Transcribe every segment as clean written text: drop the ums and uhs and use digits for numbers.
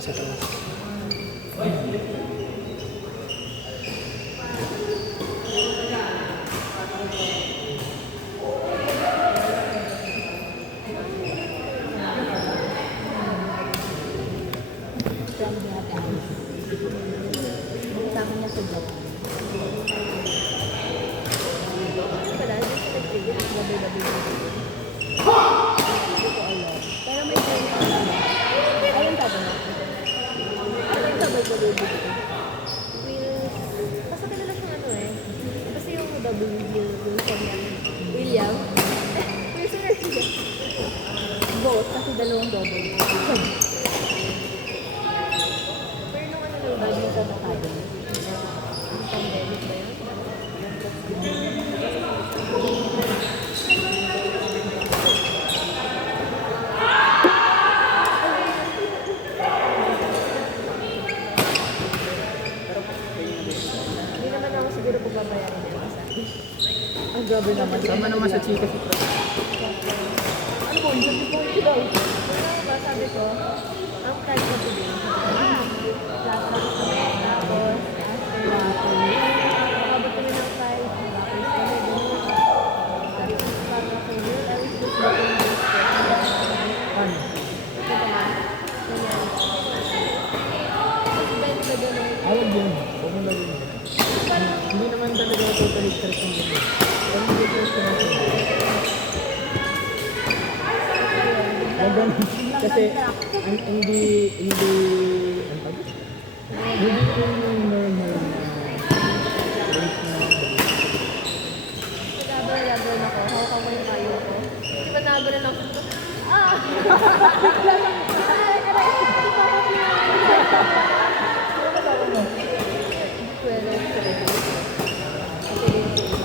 sa taas. Sabi niya sa job. Wala, hindi siya nagtigil. Labi-labi. Hindi ko alam. Pero may friend ko na. Ayun sabi mo. Ayun sabi ko baby ko. Basta kilala siyang ano eh. Kasi yung Wilson yan. William. Wilson na siya. Both. Kasi dalawang double. Pero nung ano nung badminton academy. Yung pandemic ba yun? Hindi naman ako siguro pumabayaran niya sa akin. Ang grabe naman. Tama naman sa chika si Pro. Ano po? Sabi po ito daw. Pero sabi ko, ang plan ko today, laptop ko tapos after laptop. Makabot kami ng 5, laptop kami doon. Tapos pag ako yun, I was just looking at this Ano? ito ba? Ganyan. Tapos dahil ba doon ay Awag yun. Huwag mo lagyan yun. Hindi naman talaga totally stress yung ganyan. Pero hindi ko stress yung ganyan. Kasi hindi ang pag hindi yung normal na rate na nag-abal ako. Hawak ko yung kayo ko. Di ba nabal lang ako? Ah!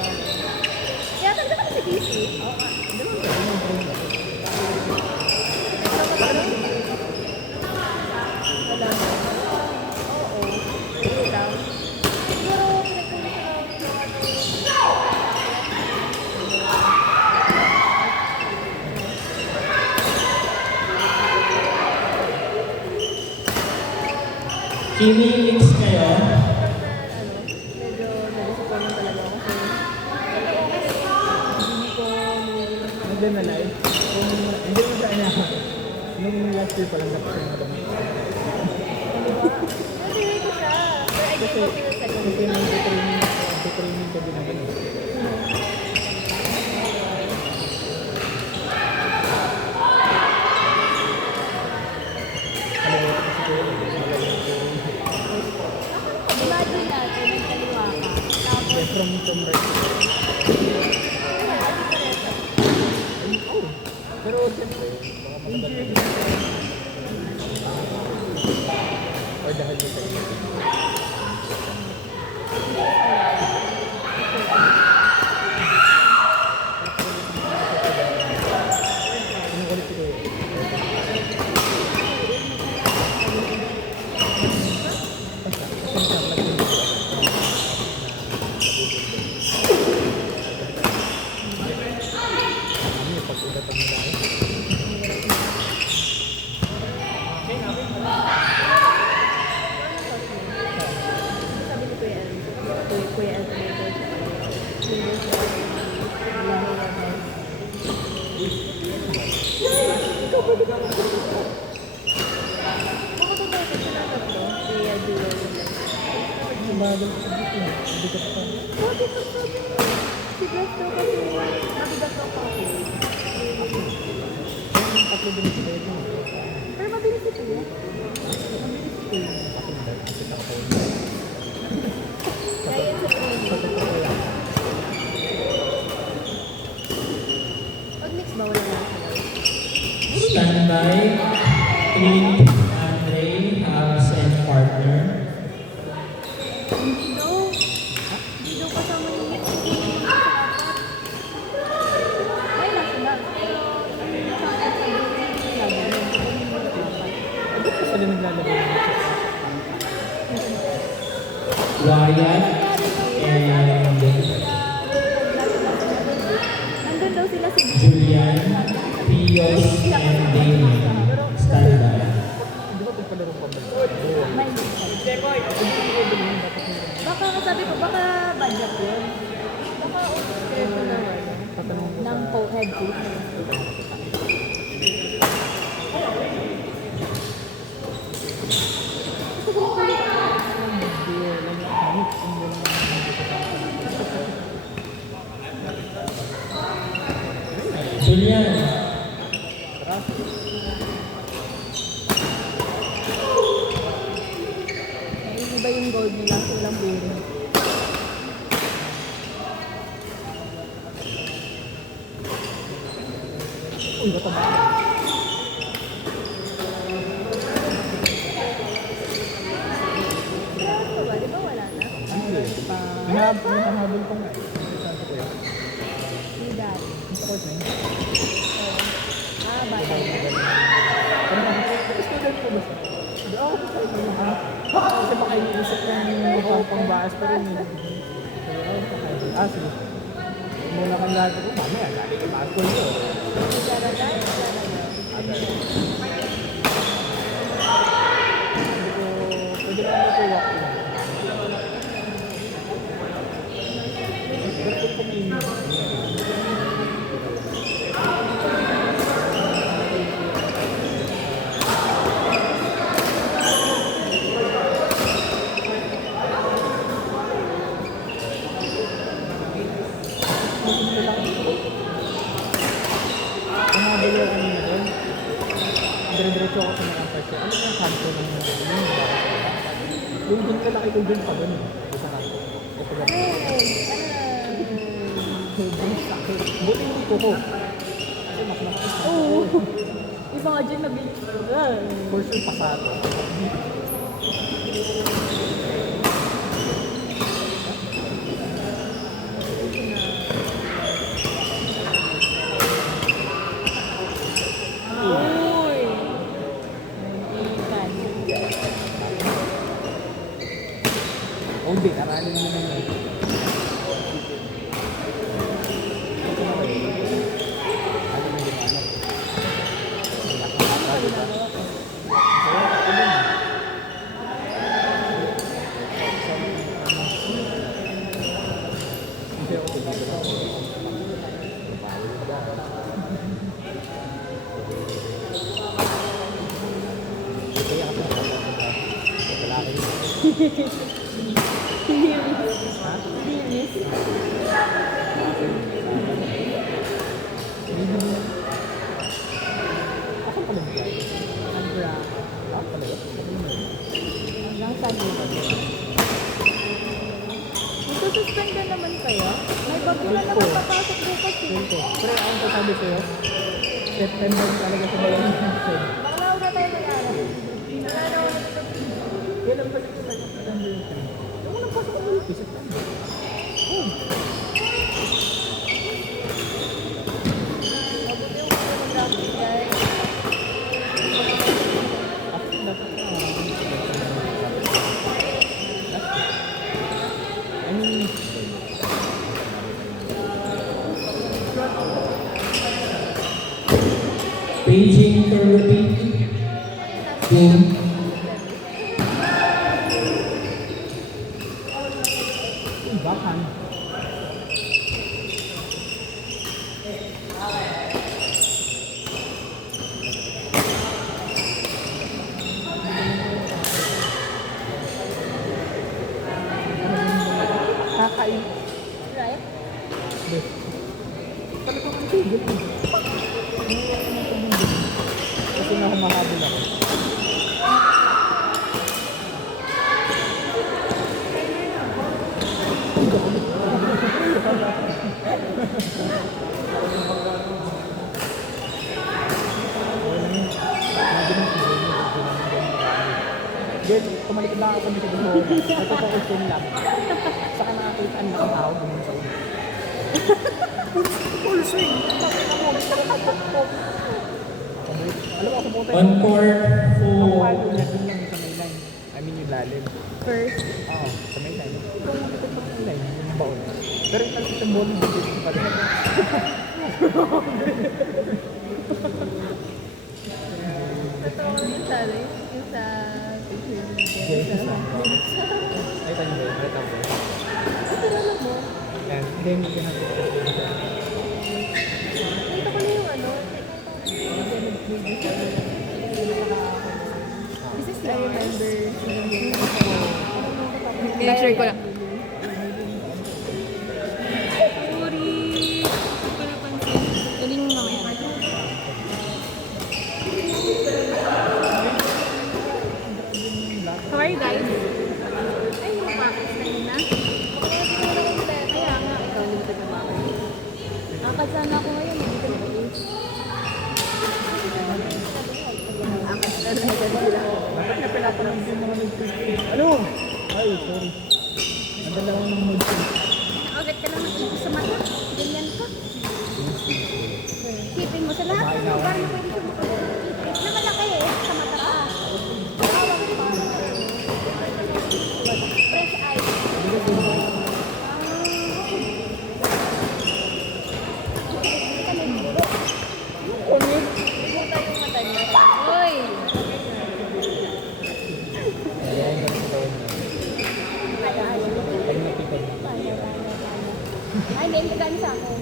Kaya tanda ka sa GC? Wala na. Oo. Hindi lang. Siguro, Kimi-mix kayo. medyo na-disappoint talaga ako. Hindi ko Maganda na live. Kung hindi mo siya nung last year pa lang tapos yung mga Nag-rate ko siya. Pero I gave up in the second kasi year. nag-training ka din na ganun. Kalimutan kasi ko yun. Imagine natin, nagkaliwa ka. Tapos, Yeah, from right. Pero siyempre, baka maganda. Or dahil mo sa iyo. Anong ulit ko yun? sabi ni Kuya El, Kuya El, Sumagal sa dito. Hindi ka pa. si Blasto kasi mabigat daw kasi. Tatlo din sa kayo. Pero mabilis ito yun. Kasi nakapawin. Kaya yun sa training. Pag mix ba wala lang sa Standby. Clint, Andre, Habs, and partner. Hindi daw. Hindi daw kasama yung mix. Ay, nasa na. Pero, sa akin, sa Ba't ka sila naglalagay ng check? Wyatt, and nandun daw sila sa Julian, Pios, and Damon. Standby. Di ba pagkalaro pa ba? head coach. Julian. Hindi ba yung gold nila? Silang burin. Uy, bata ba? Kaya pa ba? Di ba wala na? Ano yun? Hinahabol ko nga eh. Saan ko yun? Si Daddy. Sa court na yun. Ah, bata na. Pero kasi student ko ba siya? Hindi ako sa sa'yo. Kasi baka iniisip ko yung pang baas pa rin yun. Kaya ako sa sa'yo. Sige. Muna kang lahat ko. Mamaya, lagi ka baskol ko. Si Jaraday, Jaraday. Sabi ko, pwede naman ito walk in. Ba't ko kumingin? Hinahabol ako kanina doon. Dire-diretso ako sa mga parts. Ano yung kanto ng yung lalaki ko dun pa dun. Sa kanto. Ito ba? Sobrang sakit. Buti hindi ko ko. Kasi mas makakit. Oo. Yung mga dyan nabilis. For sure pasado. Uy! Ikan. Oh, hindi. Aralin mo naman yun. Ito na ba yun? Ano na yung ano? Ano ginagawa ko? Hindi ako tumigil ako. Kaya kasi wala kayo. Linis. Ako pa lang bigay. Agra. Ah, talaga? Lang sabi ba? Magsususpend ka naman kayo? May bago na naman papasok bukas eh. Ito. Pero ang sasabi sa'yo, September talaga sa bayan ng episode. Bakla na tayo mag-aral. Kailan ba ito sa September yung time? Yung unang pasok ko ulit, September. Oh. Mabuti yung photography guys. After that, I mean, Paging Kirby. Boom. backhand. Kakain. Right? Talagang ang tigil eh. Kasi na humahabol ako. Then, tumalikod lang ako sa mga siguro. Nagpo-focus lang. Saka nakakita ang nakatawag naman sa ulo. Full swing! Alam mo ako po tayo. On court Ang for palo niya dun lang sa may line. I mean yung lalim. First. Oo, sa may line. Ito yung likod pa sa line, yung baon. Pero yung talsik ng ball, hindi dito pa rin. Totoo yung sa yung sa picture Okay, video. isa. Ay, tayo ba yun? Ito ba? Ito na lang mo. Yan, hindi mo ginagawa. This is I remember. Pinag-share ko lang. Sorry. Galing mo mamaya. How are you guys? Ay, mapakit na yun na. Kaya nga, ikaw limited na bakit. Akad sana ako ngayon, hindi ka nag-age. Akad na rin sila. Bakit na pinapanood yung mga nag-tweet? Ano? Ay, sorry. Nadala lang ng mood ko. Agad ka lang nag sa mata. Ganyan ka. Sipin mo sa lahat ng lugar na pwede siya makapag-ipit na malaki sa mata ka. Bawang pa. Fresh eyes. Limutan yung mata niya. Uy! Ay, may galing sa akin.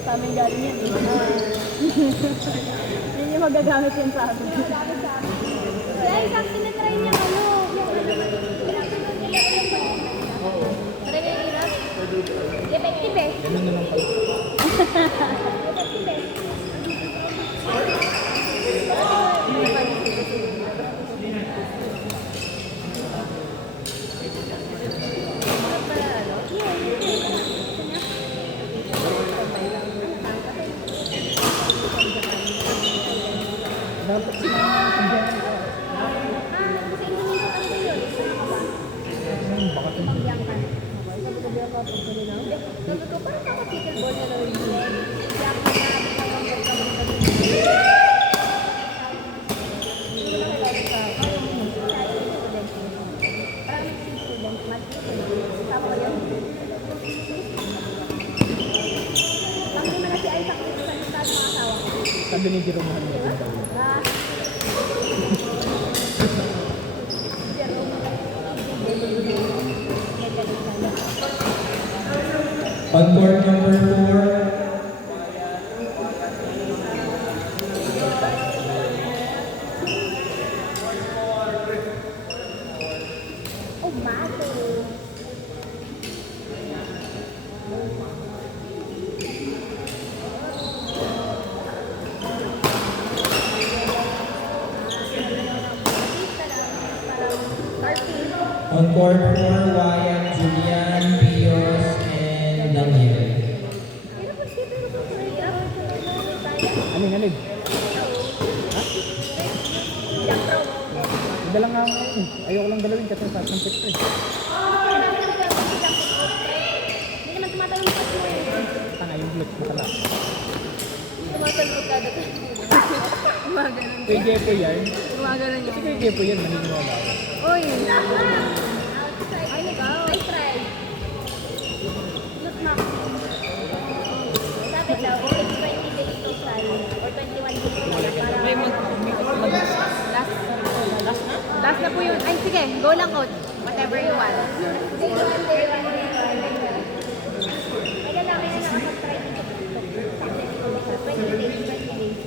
Sa amin galing yan eh. Hindi niya magagamit yan sa amin. Magagamit sa amin. Kaya isang tinatry niya ano. Pinapanood nila yung try niya yung hirap. Effective eh. Ganun na lang kayo. Effective eh. Dapat sinabi ko. Sa Indonesia talaga yun. Baka ito. Pambyang ka. Sabi ko, parang kaka-pickleball na lang yun. Kaya ako Sabi ni Jerome Muhammad. On court number 4, Oh, mato. on court 4, Wyatt, Julian, Pios, and Daniel. Aling, aling. Dala nga ako ngayon. Ayoko lang dalawin kasi sa ng pito eh. Hindi naman tumatalong pa siya eh. Tanga yung blitz mo pala. Tumatalong kada Gumaganon. Kay Jepo yan. Gumaganon Kasi yung... kay Jepo yan, naniniwala ako. Uy! Ay, ikaw. I try. Look, Mac. Sabi daw, 20 days to try. Or 21 days to try. May last na po yun. Ay, sige. Go lang, coach. Whatever you want. Day 1, day 1, day 1. May lalaki na nakapag-try dito. 20 days, 20 days.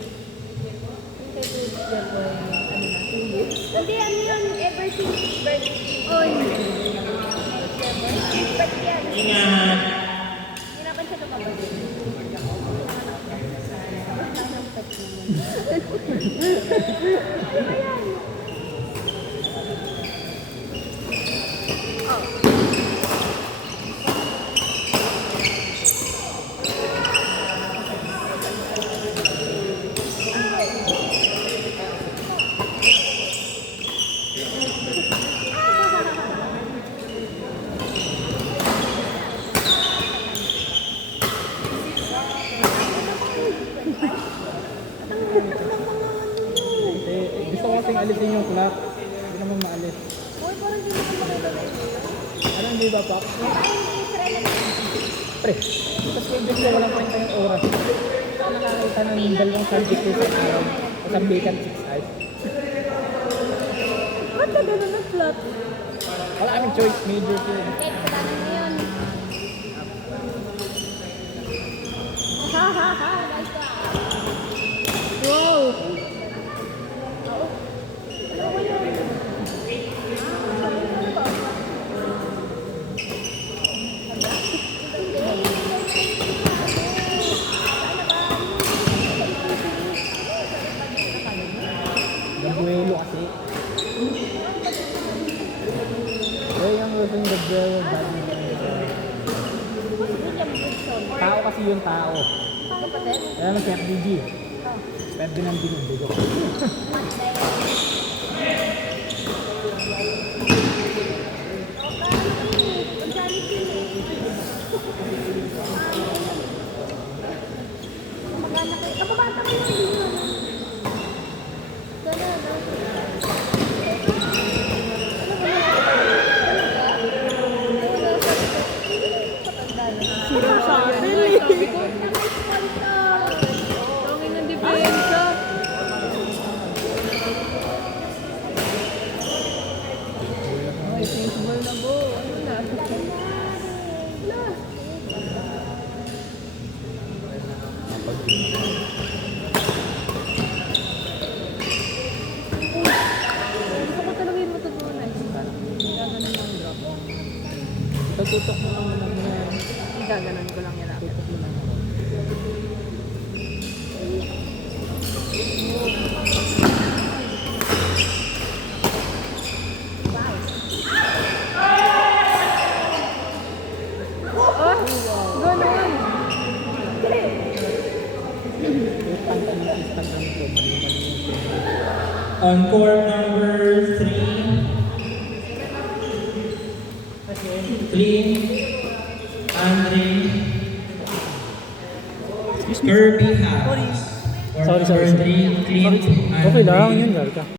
Hindi, ano yun, ever since birth. Uy! Birth yan. Ingat! Hirapan siya lumabas. Gusto ko kasing alisin yung clock. Hindi naman maalis. Uy, parang di naman makita na yun. Ano hindi ba pa? Ay, Israel na din. Pre, tapos kung gusto walang kwenta yung oras. Saan nakakita ng dalawang subject ko sa araw? Isang vacant 6 hours. Ba't ka ganun nag-plot? Wala kaming choice, major ko yun. Kahit kasalanan mo yun. Ha ha ha, nice one. Wow! Tao kasi yung tao. Kapatid? Kaya naman si FDG. Pwede ng binubugo. Magana kayo. Kapabata kayo. Ganun, no? Sira sa akin. Sabi ko, tangin ng depensa. Ay, baseball na bo. Ano na? Gusto ko talaga yung matutunan. Gaganon lang drop. Tututok mo lang naman yan. Gaganon ko lang yan. Tutok mo lang. Oh, ganon. On court number 3, Clint, Andre, Kirby Harris. Or Sorry, number sorry. 3, Clint, Okay lang, Andre, yun, Garka.